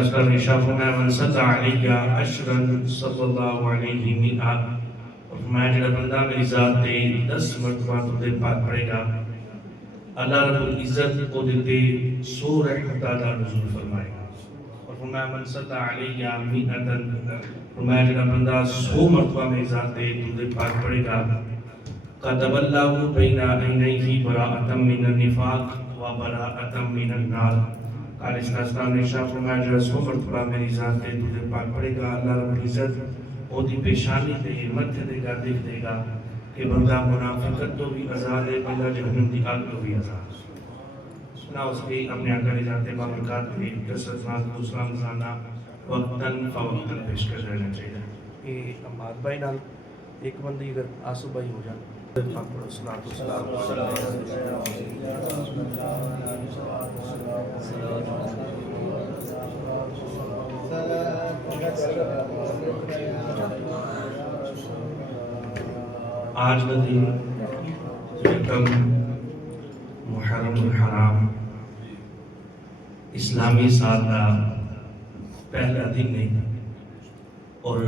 من صلی علیہ عشرا صلی اللہ علیہ مئہ، اور فرمایا جڑا بندہ میری ذات تے 10 مرتبہ تُدے پاک پڑھے گا اللہ رب العزت کو دیتے 100 رحمتہ دا نزول فرمائے گا۔ اور فرمایا من صلی علیہ مئۃ، فرمایا جڑا بندہ 100 مرتبہ میری ذات تے تُدے پاک پڑھے گا كتب اللہ بین عینیہ براءۃ من النفاق و براءۃ من النار۔ قال اسلام نے شاہ فرمایا جو 100 مرتبہ میری ذات تے تجھے پاک پڑے گا اللہ رب العزت او دی پیشانی تے متھے دے گا دیکھ دے گا کہ بندہ منافقت تو بھی آزاد ہے، بندہ جہنم دی آگ تو بھی آزاد ہے۔ سنا اس کے اپنے آقا نے جاتے بابرکات میں کثرت ناز دوسرا مزانہ وقتاً فوقتاً پیش کر رہنا چاہیے۔ یہ امار بھائی نال ایک بندی اگر آسو بھائی ہو جائے آج کا دن یکم محرم الحرام اسلامی سال کا پہلا دن ہے، اور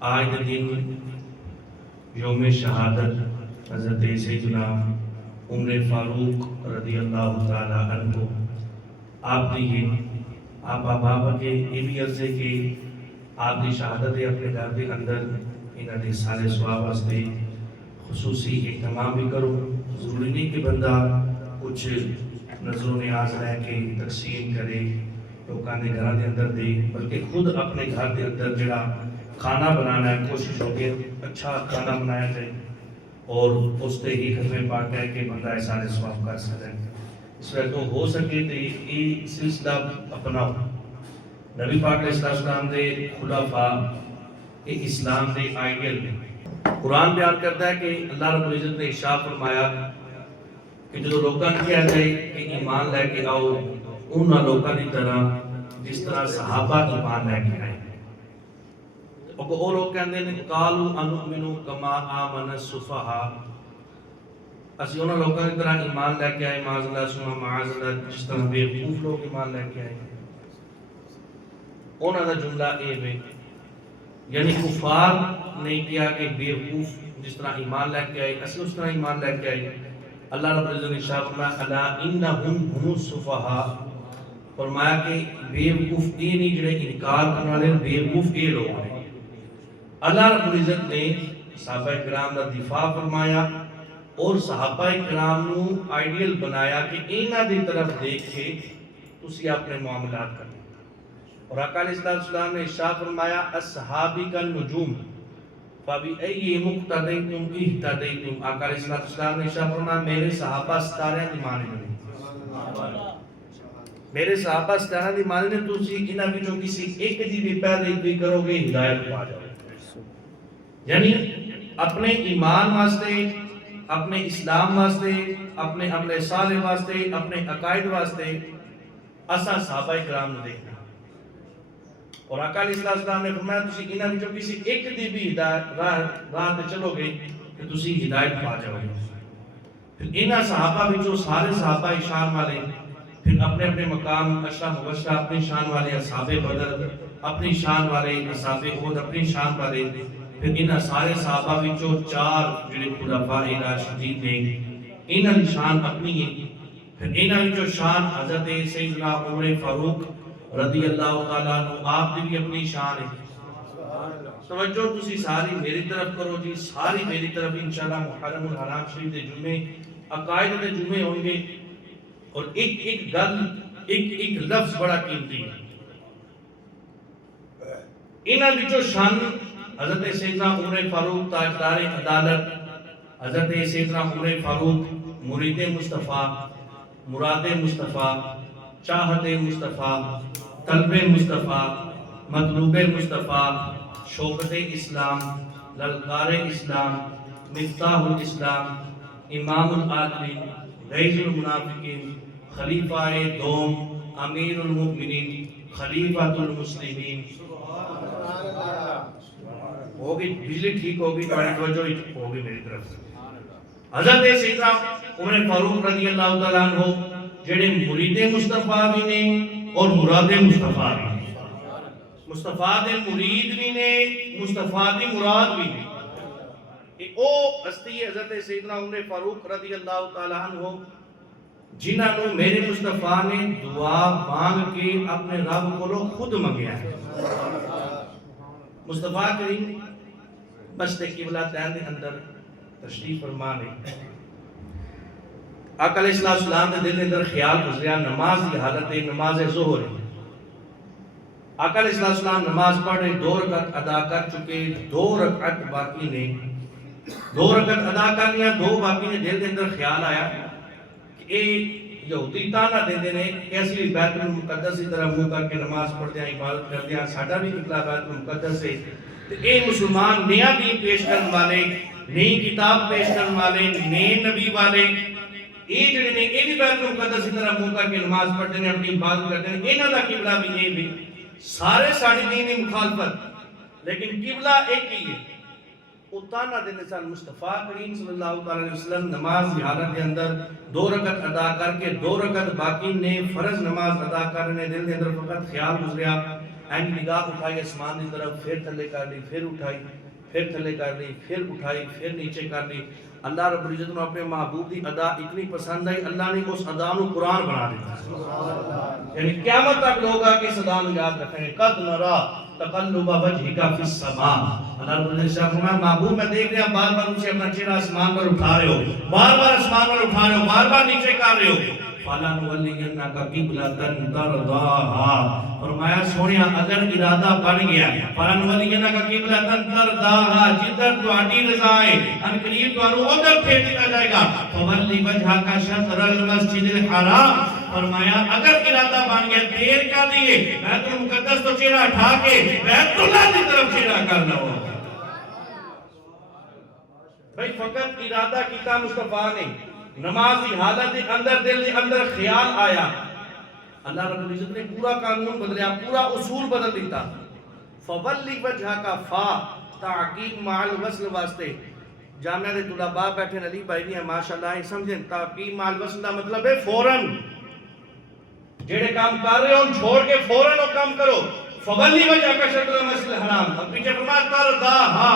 آج کا دن یوم شہادت حضرت سیدنا عمر فاروق رضی اللہ تعالی عنہ آپ دی آپ بابا کے یہ بھی عرض ہے کہ آپ دی شہادت اپنے گھر کے اندر انہاں دے سارے ثواب واسطے خصوصی اہتمام بھی کرو۔ ضروری نہیں کہ بندہ کچھ نظر و نیاز رہ کے تقسیم کرے لوکاں دے گھراں دے اندر دے، بلکہ خود اپنے گھر دے اندر جڑا کھانا بنانا ہے کوشش ہو کہ اچھا کھانا بنایا جائے، اور اس تے ہی ختم پاک ہے کہ بندہ سارے ثواب کر سکتا ہے۔ اس وقت تو ہو سکے تو یہ سلسلہ اپناؤ۔ نبی پاک علیہ السلام دے خلفاء یہ اسلام دے آئیڈیل میں قرآن بیان کرتا ہے کہ اللہ رب العزت نے ارشاد فرمایا کہ جو لوگاں کیا جائے کہ ایمان لے کے آؤ انہاں لوگاں دی طرح جس طرح صحابہ ایمان لے کے آئے۔ اور لوگ کہندے نے قالوا انؤمن کما آمن السفہاء، اسی انہاں لوگاں دی طرح ایمان لے کے آئے معاذ اللہ سبحانہ معاذ اللہ جس طرح بے وقوف لوگ ایمان لے کے آئے۔ انہاں دا جملہ اے ہے یعنی کفار نے کیا کہ بے وقوف جس طرح ایمان لے کے آئے اسی اس طرح ایمان لے کے آئے۔ اللہ رب العزت نے ارشاد فرمایا الا انہم هم السفہاء، فرمایا کہ بے وقوف یہ نہیں جڑے انکار کرنے والے، بے وقوف یہ لوگ ہیں۔ اللہ رب العزت نے صحابہ کرام کا دفاع فرمایا اور صحابہ کرام نو آئیڈیل بنایا کہ انہاں دی طرف دیکھ کے تسی اپنے معاملات کریں۔ اور آقا علیہ السلام نے ارشاد فرمایا اصحابی کا نجوم فبأی مقتدیتم اہتدیتم، آقا علیہ السلام نے ارشاد فرمایا میرے صحابہ ستارے دی مانند نے، میرے صحابہ ستارے دی مانند نے، تسی انہاں وچوں کسی ایک دی بھی پیروی کرو گے ہدایت پا جاؤ گے۔ یعنی اپنے ایمان واسطے، اپنے اسلام واسطے، اپنے عمل صالح واسطے، اپنے عقائد واسطے اسا صحابہ کرام نے دیکھنا۔ اور آقا علیہ السلام نے فرمایا تسی انہاں وچوں کسی ایک دی بھی ہدایت راہ تے چلو گے کہ تسی ہدایت پا جاؤ گے۔ پھر انہاں صحابہ وچوں سارے صحابہ شان والے، پھر اپنے اپنے مقام عشرہ مبشرہ اپنی شان والے، اصحاب بدر اپنی شان والے، اصحاب احد اپنی شان والے، پھر انہاں سارے صحابہ وچوں 4 جڑے خلفاء راشدین نے انہاں دی شان اپنی ہے۔ پھر انہاں وچوں شان حضرت سیدنا عمر فاروق رضی اللہ تعالیٰ عنہ آپ دی بھی اپنی شان ہے۔ توجہ تسی ساری میری طرف کرو جی، ساری میری طرف انشاءاللہ محرم الحرام شریف دے جمعے عقائد دے جمعے ہوں گے، اور ایک ایک گل ایک لفظ بڑا قیمتی ہے۔ انہاں وچوں شان حضرت سیدنا عمر فاروق تاجدار عدالت، حضرت سیدنا عمر فاروق مرید مصطفیٰ، مراد مصطفیٰ، چاہت مصطفیٰ، طلب مصطفیٰ، مطلوب مصطفیٰ، شوکت اسلام، للکار اسلام، مفتاح الاسلام، امام العادلین، غیظ المنافقین، خلیفہ دوم، امیر المؤمنین، خلیفۃ المسلمین۔ ہوگی بجلی ٹھیک ہوگی تو توجہ ہوگی میری طرف سے۔ حضرت سیدنا عمر فاروق رضی اللہ تعالیٰ عنہ جڑے مرید مصطفیٰ بھی نے اور مراد مصطفیٰ بھی مصطفیٰ دے مرید بھی نے مصطفیٰ دی مراد بھی نے او ہستی حضرت سیدنا عمر فاروق رضی اللہ تعالیٰ عنہ جنہاں نے میرے مصطفیٰ نے دعا مانگ کے اپنے رب کو خود منگیا ہے مصطفیٰ کریم مسجد قبلہ تین دے اندر تشریف فرما نے آقا علیہ السلام دے دل اندر خیال گزریا نماز کی حالت ہے نماز ظہر ہے آقا علیہ السلام نماز پڑھے 2 رکعت ادا کر چکے 2 رکعت باقی نے 2 رکعت ادا کر لیا 2 باقی نے دل دے اندر خیال آیا کہ اے یہودی تانا دے نے کیسی بھی بیت المقدس کی طرف منہ کر کے نماز پڑھتے ہیں عبادت کرتے ہیں ساڈا بھی قبلہ بیت المقدس ہے تو اے مسلمان نیا دین پیش کرنے والے نئی کتاب پیش کرنے والے نئے نبی والے اے جڑے نے اے بھی بیت المقدس کی طرف منہ کر کے نماز پڑھتے ہیں اپنی عبادت کرتے ہیں انہاں دا قبلہ بھی اے بھی سارے ساڑی دین کی مخالفت لیکن قبلہ ایک ہی ہے اتانا دینے سال مصطفیٰ کریم صلی اللہ علیہ وسلم نماز کی حالت کے اندر 2 رکعت ادا کر کے 2 رکعت باقی نے فرض نماز ادا کرنے دل کے اندر فقط خیال گزریا این نگاہ اٹھائی اسمان کی طرف پھر تھلے کر لی پھر اٹھائی پھر تھلے کر لی پھر اٹھائی پھر نیچے کر لی اللہ رب العزت نے اپنے محبوب کی ادا اتنی پسند آئی اللہ نے اس ادا کو قرآن بنا دیا یعنی قیامت تک لوگ آ کے اس ادا کو یاد رکھیں گے قد نرا تقلب وجهك في السماء اللہ رب العزت نے فرمایا محبوب میں دیکھ رہا بار بار مجھے اپنا چہرہ آسمان پر اٹھا رہے ہو بار بار آسمان پر اٹھا رہے ہو بار بار نیچے کر رہے ہو فَلَنُوَلِّيَنَّكَ قِبْلَةً تَرْضَاهَا فرمایا سونیا اگر ارادہ بن گیا فَلَنُوَلِّيَنَّكَ قِبْلَةً تَرْضَاهَا جدھر تہاڈی رضا ہے ان قریب تانوں ادھر پھیر دیا جائے گا فَوَلِّ وَجْهَكَ شَطْرَ الْمَسْجِدِ الْحَرَامِ فرمایا اگر ارادہ بن گیا دیر کر دیے بیت المقدس تو چہرہ اٹھا کے بیت اللہ کی طرف چہرہ کر لو بھئی فقط ارادہ کیتا مصطفیٰ نے نماز کی حالت اندر دل کے اندر خیال آیا اللہ رب العزت نے پورا قانون بدلیا پورا اصول بدل دیتا فولی وجہ کا فا تعقیب مع الوصل واسطے جامعہ دے طلباء بیٹھے علی بھائی بھی ہیں ماشاءاللہ یہ سمجھیں تعقیب مع الوصل کا مطلب ہے فوراً جیڑے کام کر رہے ہو چھوڑ کے فوراً وہ کام کرو فولی وجہ کا شطر المسجد الحرام اب پیچھے فرمایا ترضاہا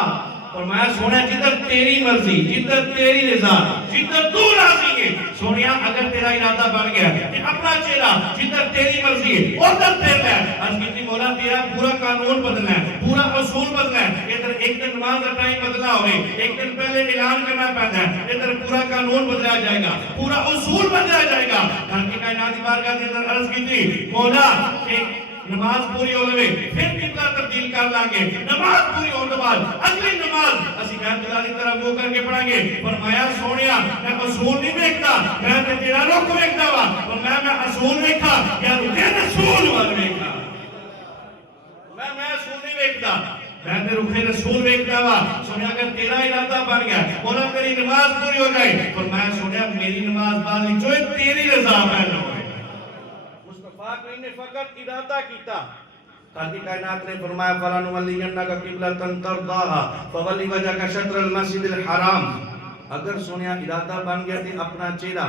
فرمایا سونا جدھر تیری مرضی جدھر تیری رضا جدھر تو راضی ہے سونیا اگر تیرا ارادہ بن گیا کہ اپنا چہرہ جدھر تیری مرضی ہے ادھر پھیرنا ہے آج کتنی مولا تیرا پورا قانون بدلنا ہے پورا اصول بدلنا ہے ادھر ایک دن نماز کا ٹائم بدلا ہوئے ایک دن پہلے اعلان کرنا پڑتا ہے ادھر پورا قانون بدلا جائے گا پورا اصول بدلا جائے گا گھر کی کائنات بارگاہ کے اندر عرض کی تھی مولا کہ نماز پوری ہو لوے پھر قبلہ تبدیل کر لانگے نماز پوری ہو کے بعد اگلی نماز اسی بیت اللہ کی طرف منہ کر کے پڑھیں گے فرمایا سونیا میں اصول نہیں دیکھتا میں تیرا رخ دیکھتا وا فرمایا میں اصول دیکھا یا رخ رسول وال دیکھا میں اصول نہیں دیکھتا میں تے رخ رسول دیکھتا وا سونیا اگر تیرا ارادہ بن گیا مولا تیری نماز پوری ہو جائے فرمایا سونیا میری نماز بعد جو تیری رضا پیدا ہو کریم نے فقط ارادہ کیتا خالق کائنات نے فرمایا فَلَنُوَلِّيَنَّكَ قِبْلَةً تَرْضَاهَا فَوَلِّ وَجْهَكَ شَطْرَ الْمَسْجِدِ الْحَرَامِ اگر سونیا ارادہ بن گیا تھے اپنا چہرہ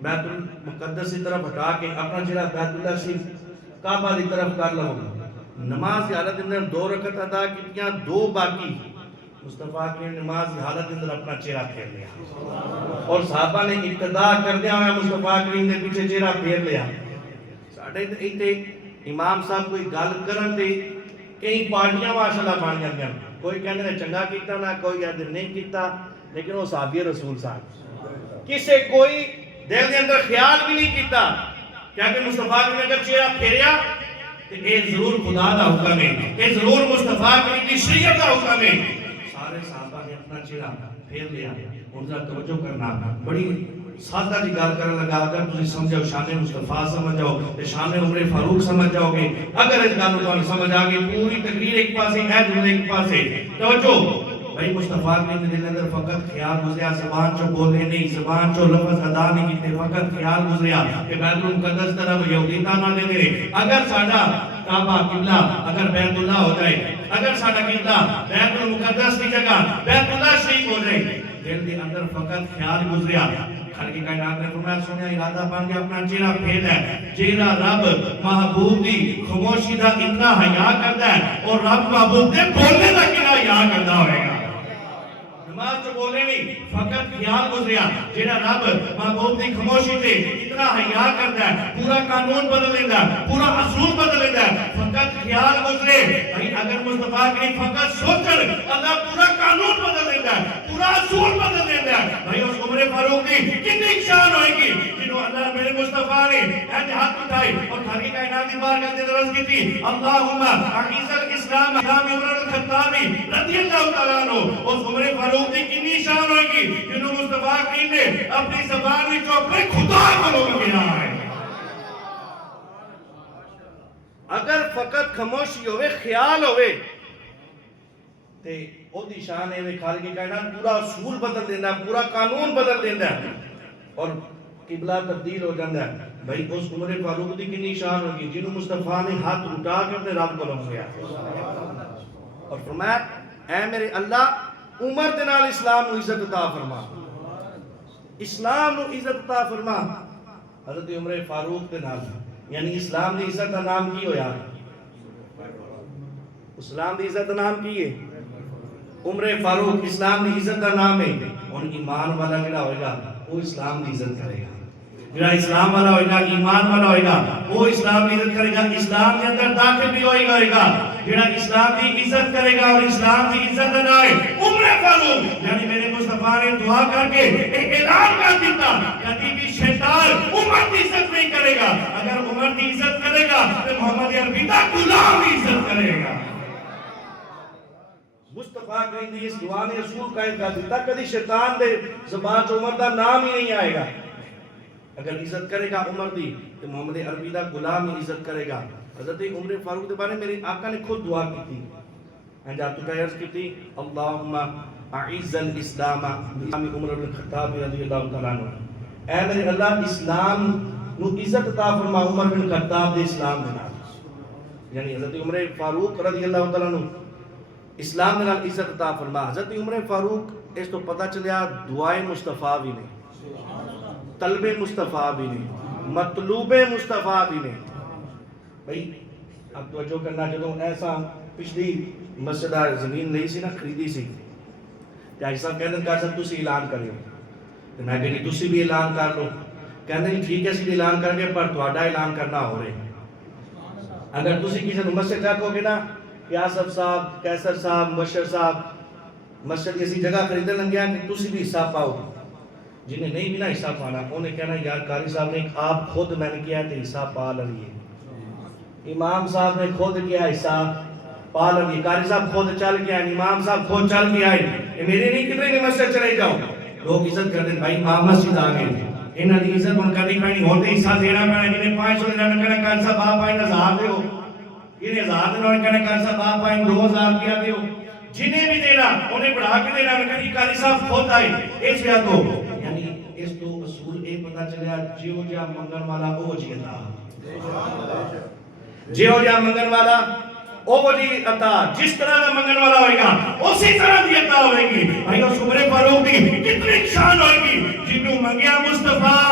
بیت المقدس کی طرف ہٹا کے اپنا چہرہ بیت اللہ سے کعبہ کی طرف کر لو نماز کی حالت اندر 2 رکعت ادا کیتیاں 2 باقی مصطفیٰ کی نماز کی حالت اندر اپنا چہرہ پھیر لیا اور صحابہ نے اقتداء کردیا ہوا مصطفیٰ کریم نے پیچھے چہرہ پھیر لیا امام صاحب کوئی گل کرن دے کئی پارٹیاں ماشاءاللہ بن جاندیاں کوئی کہندے نے چنگا کیتا نہ کوئی کہندے نہیں کیتا لیکن وہ صحابی رسول صاحب کسے کوئی دل دے اندر خیال بھی نہیں کیتا کہ مصطفیٰ نے اگر چہرہ پھیریا تے اے ضرور خدا دا حکم ہے اے ضرور مصطفیٰ کی شریعت دا حکم ہے سارے صحابہ نے اپنا چہرہ پھیر لیا ان کا توجہ کرنا بڑی سادہ جی گال کرنے لگا اگر تجھے سمجھو شان مصطفیٰ سمجھ جاؤ شان عمر فاروق سمجھ جاؤ گے اگر اس گالوں کو سمجھ آگے پوری تقریر ایک پاسے ہے جملے ایک پاسے توجہ بھائی مصطفیٰ کے دل اندر فقط خیال گزریا زبان چو بولے نہیں زبان چو لفظ ادا نہیں کیتے فقط خیال گزریا کہ بیت المقدس طرف یہودی تانا دے دے اگر ساڈا کعبہ قبلہ اگر بیت اللہ ہو جائے اگر ساڈا قبلہ بیت المقدس کی جگہ بیت اللہ شریف ہو جائے دل کے اندر فقط خیال گزریا خالق کائنات نے فرمایا سونے ارادہ بن گیا اپنا چہرہ پھیر ہے چہرہ رب محبوب دی خاموشی دا اتنا حیا کرتا ہے اور رب محبوب دے بولنے دا کتنا حیا کرتا ہوئے گا نماز تو بولے نہیں فقط خیال گزریا جیڑا رب محبوب دی خاموشی تے اتنا حیا کرتا ہے پورا قانون بدل دیتا ہے پورا اصول بدل دیتا ہے فقط خیال گزرے بھائی اگر مصطفیٰ کریم فقط سوچن اللہ پورا قانون بدل دیتا ہے پورا اصول بدل دیتا ہے بھائی اس عمر فاروق دی کتنی شان ہوئے گی جنہوں اللہ میرے مصطفیٰ نے ہاتھ اٹھائی اور خالق کائنات کی بارگاہ میں درس کی تھی اللہم اعز الاسلام امام عمر الخطاب رضی اللہ تعالیٰ عنہ اس عمر فاروق دی کتنی شان ہوئے گی جنہوں مصطفیٰ کریم نے اپنی زبان میں چوپڑے خدا کو لوگ کیا ہے اگر فقط خاموشی ہوئے خیال ہوئے تے او دی شان ہے خالق کائنات پورا اصول بدل دینا ہے پورا قانون بدل دینا ہے اور قبلہ تبدیل ہو جاتا ہے بھائی اس عمر فاروق دی کتنی شان ہوگی جنہوں مصطفیٰ نے ہاتھ اٹھا کر اپنے رب کو لگ گیا اور فرمایا اے میرے اللہ عمر دے نال اسلام نو عزت عطا فرما اسلام نو عزت عطا فرما حضرت عمر فاروق دے نال یعنی اسلام دی عزت دا نام کی ہویا اسلام دی عزت دا نام کی ہے عمر فاروق اسلام دی عزت دا نام ہے اور ایمان والا جڑا ہوئے گا وہ اسلام دی عزت کرے گا جڑا اسلام والا ہوئے گا ایمان والا ہوئے گا وہ اسلام دی عزت کرے گا اسلام کے اندر داخل بھی ہوئے گا جڑا اسلام دی عزت کرے گا اور اسلام دی عزت نہ ہے عمر فاروق یعنی میرے مصطفیٰ نے دعا کر کے ایک اعلان کر دیتا کبھی بھی شیطان عمر کی عزت نہیں کرے گا اگر عمر کی عزت کرے گا تو محمد عربی کا غلام کی عزت کرے گا مصطفیٰ کریم نے اس دعا نے اصول قائم کر دیتا کبھی شیطان دے زبان سے عمر دا نام ہی نہیں آئے گا اگر عزت کرے گا عمر دی تو محمد عربی دا غلام ہی عزت کرے گا حضرت عمر فاروق دے بارے میرے آقا نے خود دعا کی تھی انجاب تو عرض کی تھی اللہم اعز الاسلام امام عمر بن الخطاب رضی اللہ تعالیٰ عنہ اے میرے اللہ اسلام نو عزت عطا فرما عمر بن الخطاب دے اسلام دے نام یعنی حضرت عمر فاروق رضی اللہ تعالیٰ عنہ اسلام دے نال عزت عطا فرما حضرت عمر فاروق اس تو پتہ چلیا دعائے مصطفیٰ بھی نہیں طلب مصطفیٰ بھی نہیں مطلوب مصطفیٰ بھی نہیں بھئی اب توجہ کرنا جدوں ایسا پچھلی مسجد زمین نہیں سی نا خریدی سی تے حاجی صاحب کہندے کر سکتے تسی اعلان کریو تے میں کہنی تسی بھی اعلان کر لو کہندے ٹھیک ہے اسی اعلان کر کے پر تہاڈا اعلان کرنا ہو رہے اگر تسی کسی نو مسجد چاہو گے نا کہ آصف صاحب کیسر صاحب مبشر صاحب مسجد کی ایسی جگہ خریدنے لگیا کہ تسی بھی حصہ پاؤ جنہیں نہیں بھی نا حصہ پانا انہیں کہنا یار قاری صاحب نے آپ خود میں نے کیا تو حصہ پا لیے امام صاحب نے خود کیا حصہ پا لیے قاری صاحب خود چل کے آئے امام صاحب خود چل کے آئے یہ میرے نہیں کتنے کی مسجد چلے جاؤ لوگ عزت کرتے ہیں بھائی امام مسجد آگے انہاں دی عزت ان کرنی پڑنی ہوتے حصہ دینا پڑنا جنہیں 500 دینا کہنا قاری صاحب آپ آئیں 1000 دیو انہیں 1000 دینا کہنا قاری صاحب آپ آئیں 2000 کیا دیو جنہیں بھی دینا انہیں بڑھا کے دینا کہنا قاری صاحب خود آئے اس لئے تو یعنی اس تو اصول ایک پتہ چلیا جیو جا منگن والا او جی عطا جیو جا منگن والا او جی عطا جس طرح کا منگن والا ہوئے گا اسی طرح دی عطا ہوئے گی بھائی اس عمر فاروق دی کتنی شان ہوئے گی جنہوں منگیا مصطفیٰ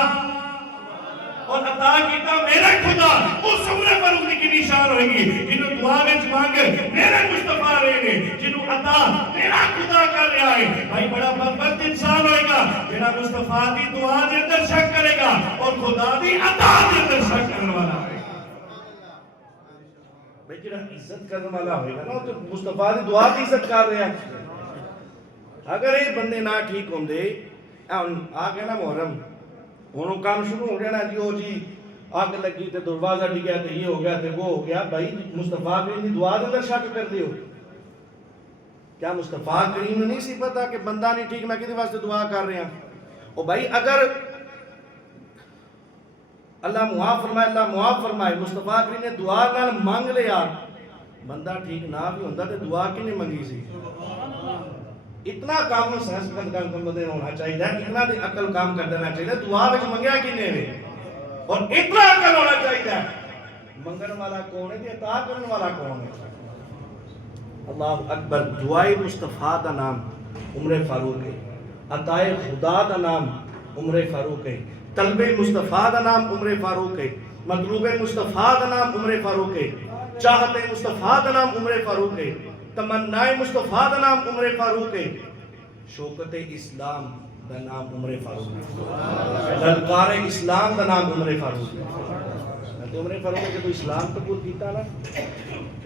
اور عطا کیتا میرے خدا اس عمر فاروق دی کتنی شان ہوئے گی جنہوں دعا میں مانگ میرے مصطفیٰ رہے گے جنہوں عطا میرا خدا کر رہا ہے بھائی بڑا بدبخت انسان ہوئے گا جنہاں مصطفیٰ دی دعا دے اندر شک کرے گا اور خدا دی عطا دے اندر شک کرنے والا ہے بھائی جنہاں عزت کرنے والا ہوئے گا نا تو مصطفیٰ دی دعا دی عزت کر رہے ہیں اگر یہ بندے نہ ٹھیک ہوں دے آگے نا محرم انہوں کام شروع ہو گیا نا جی آگ لگی تے دروازہ ڈگیا تے یہ ہو گیا تے وہ ہو گیا بھائی مصطفیٰ کریم دی دعا دے اندر شک کر دیو کیا مصطفیٰ کریم نہیں سی پتا کہ بندہ نہیں ٹھیک میں کسی واسطے دعا کر رہے ہیں اور بھائی اگر اللہ معاف فرمائے مصطفیٰ کریم نے دعا نال مانگ لیا بندہ ٹھیک نہ بھی ہوندہ تے دعا کی نہیں منگی سی اتنا کام سینس کام بندے ہونا چاہیے اتنا دی عقل کام کر دینا چاہیے دعا وچ منگیا کنے نے اور اتنا عقل ہونا چاہیے منگن والا کون ہے تے عطا کرنے والا کون ہے اللہ اکبر دعائے مصطفیٰ دا نام عمر فاروق ہے عطائے خدا دا نام عمر فاروق ہے، طلب مصطفیٰ دا نام عمر فاروق ہے، مطلوب مصطفیٰ دا نام عمر فاروق ہے، چاہت مصطفیٰ دا نام عمر فاروق ہے، تمنائے مصطفیٰ دا نام عمر فاروق ہے، شوکت اسلام دا نام عمر فاروق ہے، للکار اسلام دا نام عمر فاروق ہے۔ عمر فاروق نے جب اسلام قبول کیتا نا،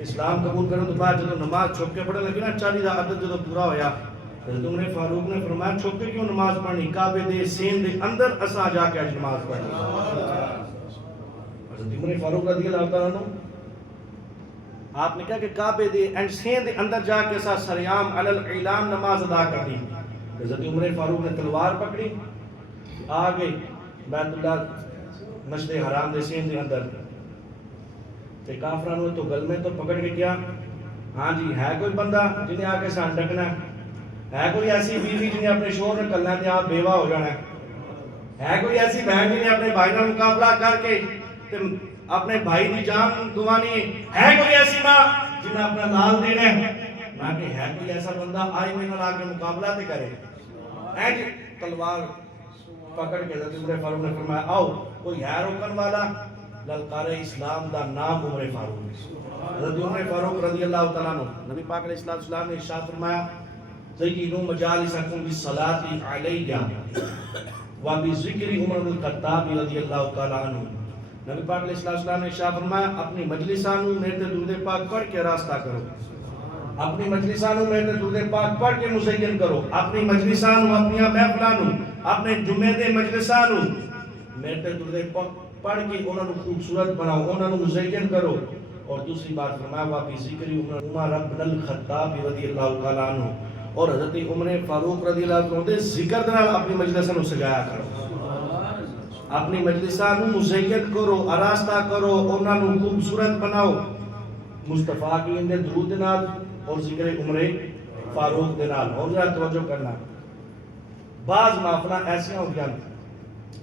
اسلام قبول کرنے تو بعد جب نماز چھپ کے پڑھنے لگی نا 40 دا عدد جب پورا ہویا، حضرت عمر فاروق نے فرمایا چھپ کے کیوں نماز پڑھنی، کعبے دے سین دے اندر اسا جا کے اج نماز پڑھنی۔ حضرت عمر فاروق رضی اللہ تعالیٰ عنہ آپ نے کہا کہ کعبے دے سین دے اندر جا کے اسا سریام علی الاعلان نماز ادا کر دی۔ حضرت عمر فاروق نے تلوار پکڑی، آگے بیت اللہ مسجد حرام دے سین دے اندر تے کافراں نوں تو گل میں تو پکڑ کے کیا، ہاں جی ہے کوئی بندہ جنہیں آ کے سان ڈکنا ہے کوئی ایسی بیوی جنہیں اپنے شوہر نے کرنا تے آپ بیوہ ہو جانا ہے کوئی ایسی بہن جنہیں اپنے بھائی کا مقابلہ کر کے اپنے بھائی کی جان گوانی ہے کوئی ایسی ماں جنہیں اپنا لال دینا ہے کہ ہے کوئی ایسا بندہ آئی میں نہ کے مقابلہ تے کرے جی تلوار پکڑ کے حضرت عمر فاروق نے فرمایا آؤ کوئی ہے روکن والا، للکار اسلام دا نام عمر فاروق ہے۔ حضرت عمر فاروق رضی اللہ تعالیٰ عنہ نبی پاک علیہ السلام نے ارشاد فرمایا زینوا مجالسکم بالصلاۃ علیہ وبذکر عمر بن الخطاب رضی اللہ تعالیٰ عنہ۔ نبی پاک علیہ السلام نے ارشاد فرمایا اپنی مجلساں نوں میرے تے درود پاک پڑھ کے راستہ کرو، اپنی مجلساں نوں میرے تے درود پاک پڑھ کے مزین کرو، اپنی مجلساں نوں اپنی محفلاں نوں اپنے جمعے دے مجلساں نوں میرے تے درود پڑھ کے انہاں نوں خوبصورت بناؤ، انہاں نوں مزین کرو۔ اور دوسری بات فرمایا وابی ذکر عمر بن الخطاب رضی اللہ تعالیٰ عنہ، اور حضرت عمر فاروق رضی اللہ عنہ دے ذکر دے نال اپنی مجلساں نوں سجایا کرو، اپنی مجلساں نوں مزین کرو، آراستہ کرو، انہاں نوں خوبصورت بناؤ مصطفیٰ کی دے درود دے نال اور ذکر عمر فاروق دے نال۔ اور ذرا توجہ کرنا، بعض محفلاں ایسیاں ہوندیاں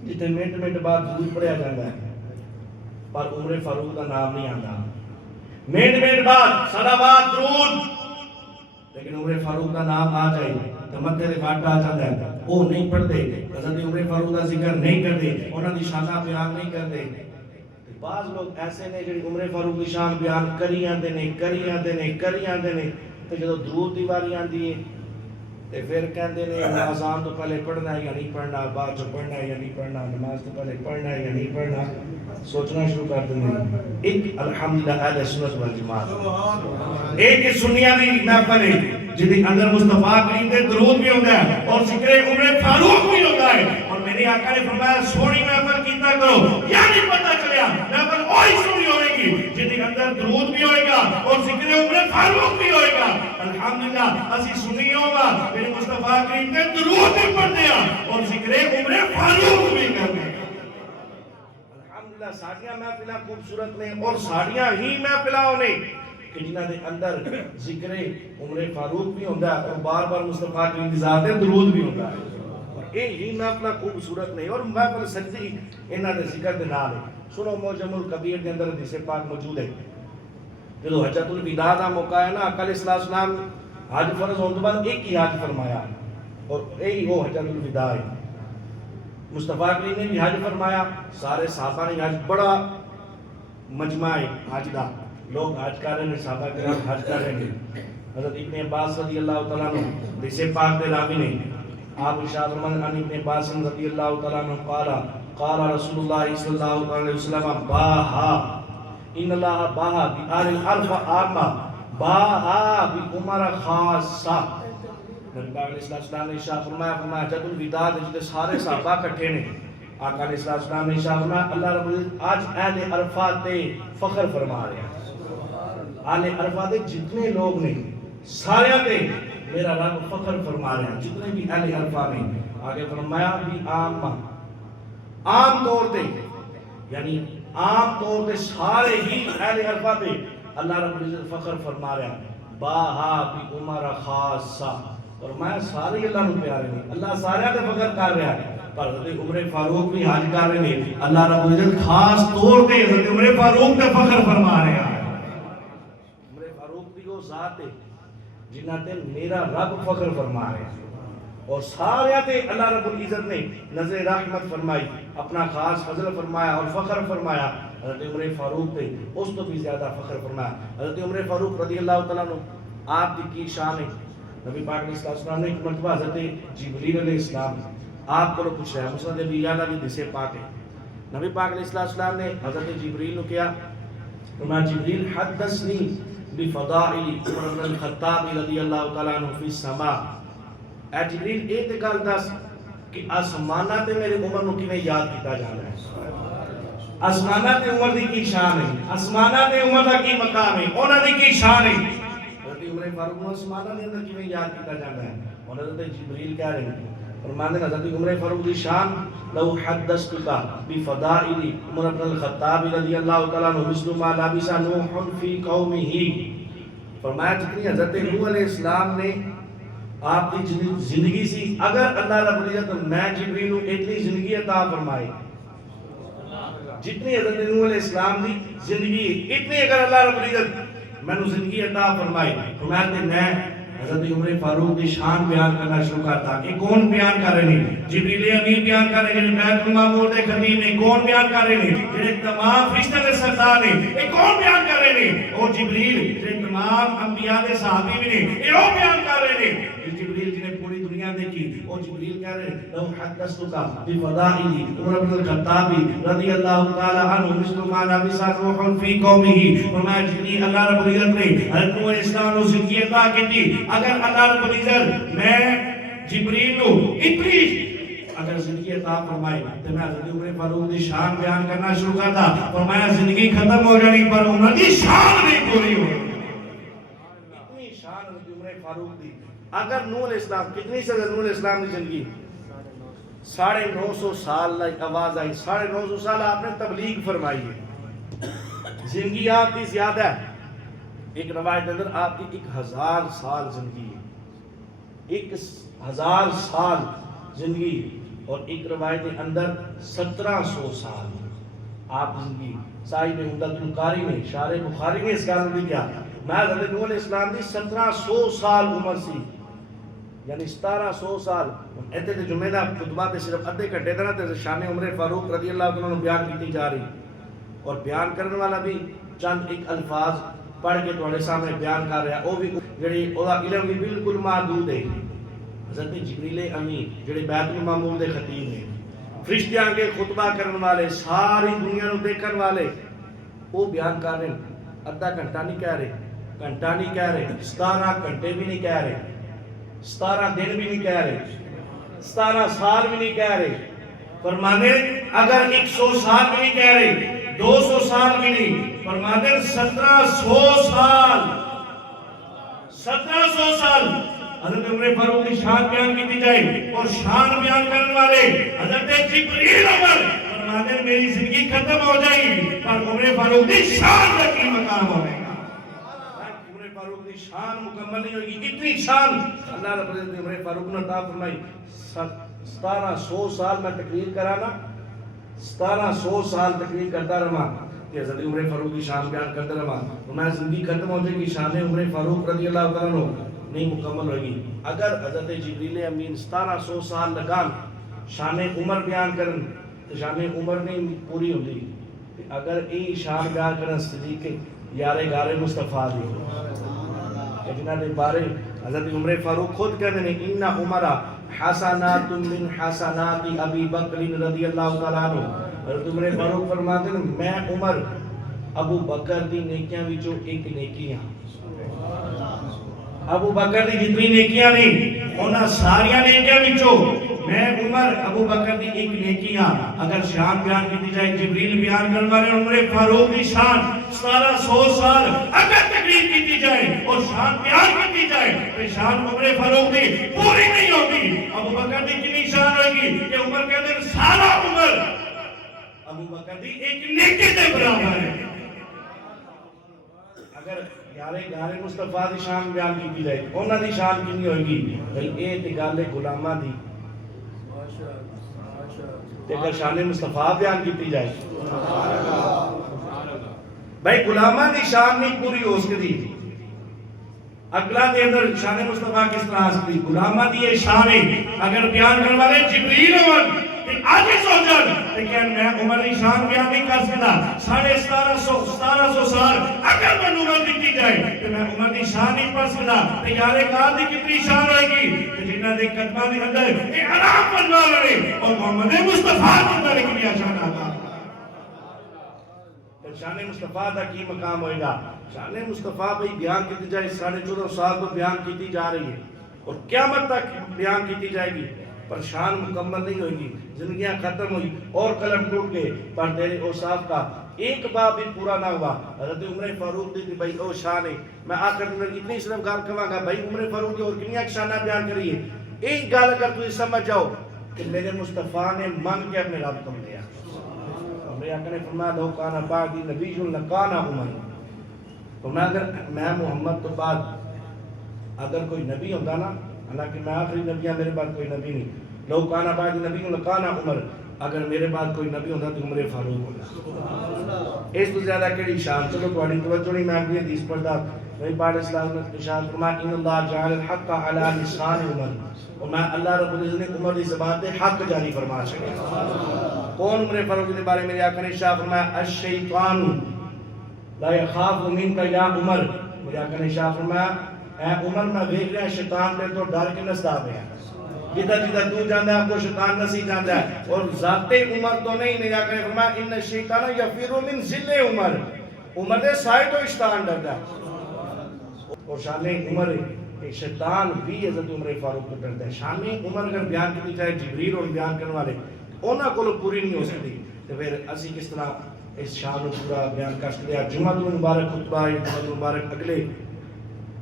جتنے منٹ بعد درود پڑھیا جاتا ہے پر عمر فاروق کا نام نہیں آتا، منٹ بعد صلوات درود، لیکن عمر فاروق کا نام آ جائے تو مدھے دے واٹ آ جاتا ہے، وہ نہیں پڑھتے، حضرت عمر فاروق کا ذکر نہیں کرتے، انہاں دی شانہ بیان نہیں کرتے۔ بعض لوگ ایسے نے جڑے عمر فاروق کی شان بیان کری آندے نے تے جدوں درود دی واری آندی ہے تے پھر کہندے نے اذان تو پہلے پڑھنا ہے یا نہیں پڑھنا، بعد جو پڑھنا ہے یا نہیں پڑھنا، نماز تو پہلے پڑھنا ہے یا نہیں پڑھنا، سوچنا شروع کر دیں۔ ایک الحمدللہ اہل سنت والجماعت ایک سنیاں دی محفل ہے جدی اندر مصطفیٰ کریم دے درود بھی ہوتا ہے اور ذکر عمر فاروق بھی ہوتا ہے، اور میرے آقا نے فرمایا سونی محفل کیتا کرو، یا نہیں پتہ چلیا محفل وہی سونی ہوئے گی جدی اندر درود بھی ہوئے گا اور ذکر عمر فاروق بھی ہوئے گا۔ الحمدللہ اسی سنی ہوگا میرے مصطفیٰ کریم دے درود بھی پڑھ دیا اور ذکر عمر فاروق بھی کر دیا۔ الحمدللہ ساڑیاں محفلہ خوبصورت نے اور ساڑیاں ہی محفلہ ہونے کہ جنہ دے اندر ذکر عمر فاروق بھی ہوتا ہے اور بار بار مصطفیٰ کی انتظار دے درود بھی ہوتا ہے، اور یہی محفلہ خوبصورت نہیں اور محفل سجدی انہاں دے ذکر دے نال ہے۔ سنو معجم الکبیر دے اندر حدیث پاک موجود ہے، جدو حجۃ الوداع دا موقع ہے نا، آقا علیہ السلام حج فرض ہونے کے بعد ایک ہی حج فرمایا اور یہی وہ حجۃ الوداع ہے۔ مصطفیٰ کریم نے بھی حج فرمایا، سارے صحابہ نے حج، بڑا مجمع ہے حج دا، لوگ حج کر رہے ہیں، صحابہ کرام حج کر رہے ہیں۔ حضرت ابن عباس رضی اللہ تعالیٰ عنہ حدیث پاک دے راوی نے آپ ارشاد فرماتے ہیں ابن عباس رضی اللہ تعالیٰ عنہ قال رسول اللہ صلی اللہ علیہ وسلم باہا ان اللہ باہا بآل الف عامہ باہا بعمر خاصہ۔ نبی پاک علیہ السلام نے ارشاد فرمایا حجۃ الوداع جتے سارے صحابہ اکٹھے نے، آقا علیہ السلام نے ارشاد فرمایا اللہ رب العزت آج اہل عرفات تے فخر فرما رہے ہیں، اہل عرفات جتنے لوگ نے سارے تے میرا رب فخر فرما رہے ہیں، جتنے بھی اہل عرفات نے۔ آگے فرمایا بھی عام طور تے یعنی عام طور تے سارے ہی اہل عرفات تے اللہ رب العزت فخر فرما رہے ہیں باہا بعمر خاصہ، اور میں سارے اللہ نو پیارے ہیں، اللہ سارے تے فخر کر رہا ہے، پر حضرت عمر فاروق بھی حج کر رہے ہیں، اللہ رب العزت خاص طور تے حضرت عمر فاروق تے فخر فرما رہے ہیں۔ عمر فاروق بھی وہ ذات ہے جنہ تے میرا رب فخر فرما رہے ہیں، اور سارے تے اللہ رب العزت نے نظر رحمت فرمائی، اپنا خاص فضل فرمایا اور فخر فرمایا حضرت عمر فاروق پہ، اس تو بھی زیادہ فخر فرمایا حضرت عمر فاروق رضی اللہ تعالیٰ عنہ آپ کی شان ہے. نبی پاک علیہ السلام نے ایک مرتبہ حضرت جبریل علیہ السلام آپ کو پوچھ رہا ہے، مسند ابی یعلا کی حدیث پاک ہے. نبی پاک علیہ السلام نے حضرت جبریل کو کیا فرمایا، جبریل حدثنی بفضائل عمر بن الخطاب رضی اللہ تعالیٰ عنہ فی السماء. اے جبریل یہ تے گل دس کہ آسمانہ تے میرے عمر نو کیویں یاد کیتا جانا ہے. آسمانہ تے عمر دی کی شان ہے، آسمانہ تے عمر دا کی مقام ہے، انہاں دی کی شان ہے. حضرت عمر فاروق نو آسمانہ دے اندر کیویں یاد کیتا جانا ہے. اور حضرت جبریل کہہ رہے ہیں فرماندے حضرت عمر فاروق دی شان، لو حدثتک بفضائل عمر بن الخطاب رضی اللہ تعالیٰ عنہ مثل ما لبث نوح فی قومہ. فرمایا جتنی حضرت نوح علیہ السلام نے آپ کی زندگی سی، اگر اللہ رب العزت میں جبریل کو اتنی زندگی عطا فرمائے، جتنی حضرت نوح علیہ السلام کی زندگی اتنی اگر اللہ رب العزت میں نے زندگی عطا فرمائی، فرمایا کہ میں حضرت عمر فاروق کی شان بیان کرنا شروع کرتا. کہ کون بیان کر رہے ہیں؟ جبریل امین بیان کر رہے ہیں، بیت المعمور دے خطیب نے. کون بیان کر رہے ہیں؟ جڑے تمام فرشتوں دے سردار نے. یہ کون بیان کر رہے ہیں؟ وہ جبریل جڑے تمام انبیاء دے صحابی بھی نے، یہ وہ بیان کر رہے ہیں. جبریل جنہیں پوری دنیا دیکھی، وہ جبریل کہہ رہے ہیں لو حدثتک بفضائل عمر بن الخطاب رضی اللہ تعالی عنہ مثل ما لبث نوح فی قومہ. فرمایا جتنی اللہ رب العزت نے حضرت نوح علیہ السلام کو زندگی عطا کی تھی، اگر اللہ رب العزت میں جبریل کو اتنی اگر زندگی عطا فرمائے تو میں حضرت عمر فاروق کی شان بیان کرنا شروع کرتا. فرمایا زندگی ختم ہو جانی پر انہوں کی شان نہیں پوری ہو. اتنی شان حضرت عمر فاروق دی. اگر نوح علیہ السلام کتنی سے نوح علیہ السلام کی زندگی 950 سال لائک آواز آئی، 950 سال آپ نے تبلیغ فرمائی ہے، زندگی آپ کی زیادہ ہے. ایک روایت اندر آپ کی 1000 سال زندگی ہے، 1000 سال زندگی. اور ایک روایت اندر 1700 سال آپ زندگی. صاحب عمدۃ القاری میں شارح بخاری نے اس کا بھی کیا، میں حضرت نوح علیہ السلام کی 1700 سال عمر سی، یعنی 1700 سال. ایتے تے جمعہ دا خطبہ تے صرف ادھے گھنٹے دا تے شان عمر فاروق رضی اللہ عنہ بیان کیتی جا رہی، اور بیان کرنے والا بھی چند ایک الفاظ پڑھ کے تھوڑے سامنے بیان کر رہا. وہ بھی جڑی اودا علم بھی بالکل محدود ہے. حضرت جبریل امین جڑے بیت المعمور دے خطیب نے، فرشتیاں کے خطبہ کرنے والے، ساری دنیا نو دیکھن والے، وہ بیان کر رہے ہیں. ادھا گھنٹہ نہیں کہہ رہے، گھنٹہ نہیں کہہ رہے، 17 گھنٹے بھی نہیں کہہ رہے، 17 دن بھی نہیں کہہ رہے، 17 سال بھی نہیں کہہ رہے. فرمانے اگر 100 سال بھی نہیں کہہ رہے، 200 سال بھی نہیں، فرمانے 1700 سال، 1700 سال حضرت عمر فاروق کی شان بیان کی جائے. اور شان بیان کرنے والے حضرت جبریل عمر فرمانے میری زندگی ختم ہو جائے گی پر عمر فاروق کی شان کا کی مقام ہوگا. عمر فاروق کی شان مکمل نہیں ہوگی. اتنی شان اللہ رب العزت نے عمر فاروق نے عطا فرمائی. 1700 سال میں تقریر کرانا، 1700 سال تقریر کرتا رہا کہ حضرت عمر فاروق کی شان بیان کرتا رہا. میں زندگی ختم ہو جائے گی، شان عمر فاروق رضی اللہ تعالیٰ عنہ نہیں مکمل ہوگی. اگر حضرت جبریل امین 1700 سال لگان شان عمر بیان کرن تو شان عمر نہیں پوری ہوتی. اگر ای شان بیان کرن صدیق یارے گارے مصطفیٰ دی جنہاں دے بارے حضرت عمر فاروق خود کہتے ہیں ان عمر حسنات من حسنات ابی بکر رضی اللہ تعالیٰ عنہ. حضرت عمر فاروق فرماتے ہیں میں عمر ابو بکر دی نیکیاں وچوں ایک نیکی ہاں. ابو بکر دی جتنی نیکیاں نے انہاں ساریاں نیکیاں وچوں میں عمر ابو بکر دی ایک نیکی ہاں. اگر شان بیان کی جائے جبریل بیان کرنے والے عمر فاروق کی شان 1700 سال اگر تقریر کی جائے اور شان بیان کی جائے تو شان عمر فاروق دی پوری نہیں ہوگی. ابو بکر دی کتنی شان ہوگی کہ عمر کہتے ہیں سارا عمر ابو بکر دی ایک نیکی دے برابر ہے. اگر یارے گارے مصطفیٰ دی شان بیان کی جائے انہاں دی شان کتنی ہوگی. بھئی اے تے گل غلاماں دی تے اگر شان مصطفیٰ بیان کی جائے بھئی غلاماں دی شان نہیں پوری ہو سکتی. اگلا دے اندر شان مصطفیٰ کس طرح کی غلامہ دی شان اگر بیان کرنے والے جبریل عمر کہ آج سوچن لیکن میں عمر کی شان بیان نہیں کر سکتا 1750 سال اگر میں عمر دیتی جائے تو میں عمر کی شان نہیں پڑھ سکتا کہ یار کار دی کتنی شان ہوئے گی کہ جنہ دے قدمہ دے اندر یہ آرام بنوا لڑے اور محمد مصطفیٰ کے اندر ایک لیا شان آگا شان مصطفیٰ دا کی مقام ہوئے گا شان مصطفیٰ بھئی بیان کی جائے 14.5 سال تو بیان کی جا رہی ہے اور قیامت تک بیان کی جائے گی پر شان مکمل نہیں ہوئے گی زندگیاں ختم ہوئی اور قلم ٹوٹ گئے پر تیرے اوصاف کا ایک باب بھی پورا نہ ہوا حضرت عمر فاروق دی بھائی او شان ہے میں آخر میں اتنی صرف گال کہاں گا بھائی عمر فاروق کی اور کنیا شانہ بیان کریے ایک گال اگر تو سمجھ جاؤ کہ میرے مصطفیٰ نے مانگ کے اپنے رب کو دیا میرے آقا نے فرمایا لو کانا بعدی نبی لکانا عمر فرمایا اگر میں محمد تو بعد اگر کوئی نبی ہوتا نا حالانکہ میں آخری نبی ہوں میرے بعد کوئی نبی نہیں لو کانا بعدی نبی لکانا عمر اگر میرے بعد کوئی نبی ہوتا تو عمر فاروق ہوتا اس تو زیادہ کیڑی شان چلو تھوڑی توجہ نہیں میں اپنی حدیث پڑھتا نبی پاک اسلام نے ارشاد فرمایا ان اللہ جعل الحق علی لسان عمر اور میں اللہ رب العزت نے عمر کی زبان پہ حق جاری فرما چھڑے کون عمر فاروق کے بارے میں میرے آقا نے ارشاد فرمایا الشیطان لا یخاف منک یا عمر میرے آقا نے ارشاد فرمایا اے عمر میں دیکھ رہا شیطان پہ تو ڈر کے نستا پہ جدھر جدھر تو جاندہ ہے آپ کو شیطان نسی جاندہ ہے اور ذات عمر تو نہیں میرے آقا نے فرمایا ان الشیطان یفر من ذل عمر عمر دے سائے تو شیطان ڈرتا ہے اور شان عمر ایک شیطان بھی حضرت عمر فاروق کو ڈرتا ہے شان عمر اگر بیان کی چاہے جبریل اور بیان کرنے والے انہاں کو پوری نہیں ہو سکتی تو پھر اسی کس طرح اس شان کو پورا بیان کر سکتے ہیں جمعہ المبارک خطبہ جمعہ المبارک اگلے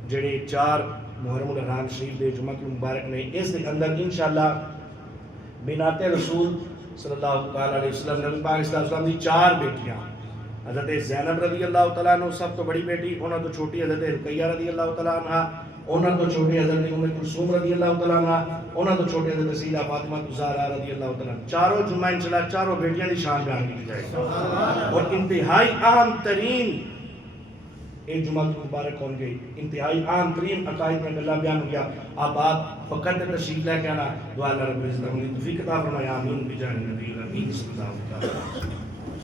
جڑے 4 محرم الحرام شریف دے جمعہ المبارک نے اس دے اندر انشاءاللہ بنات رسول صلی اللہ علیہ وسلم نبی پاک صلی اللہ علیہ وسلم دی 4 بیٹیاں حضرت زینب رضی اللہ تعالیٰ عنہ سب تو بڑی بیٹی انہاں تو چھوٹی حضرت رقیہ رضی اللہ تعالیٰ عنہ انہاں تو چھوٹی حضرت ام کلثوم رضی اللہ تعالیٰ عنہ انہاں تو چھوٹی حضرت سیدہ فاطمہ الزہرا رضی اللہ تعالیٰ عنہ چاروں جمعہ انشاءاللہ چاروں بیٹیاں دی شان بیان کی جائے اور انتہائی اہم ترین ایک جمعہ مبارک ہوں گے انتہائی عام ترین عقائد میں اللہ بیان ہو گیا اب آپ فقط تشریف لے کے آنا دعا اللہ رب العزت ہمیں توفیق عطا فرمائے آمین بجاہ نبی الامین صلی اللہ علیہ وسلم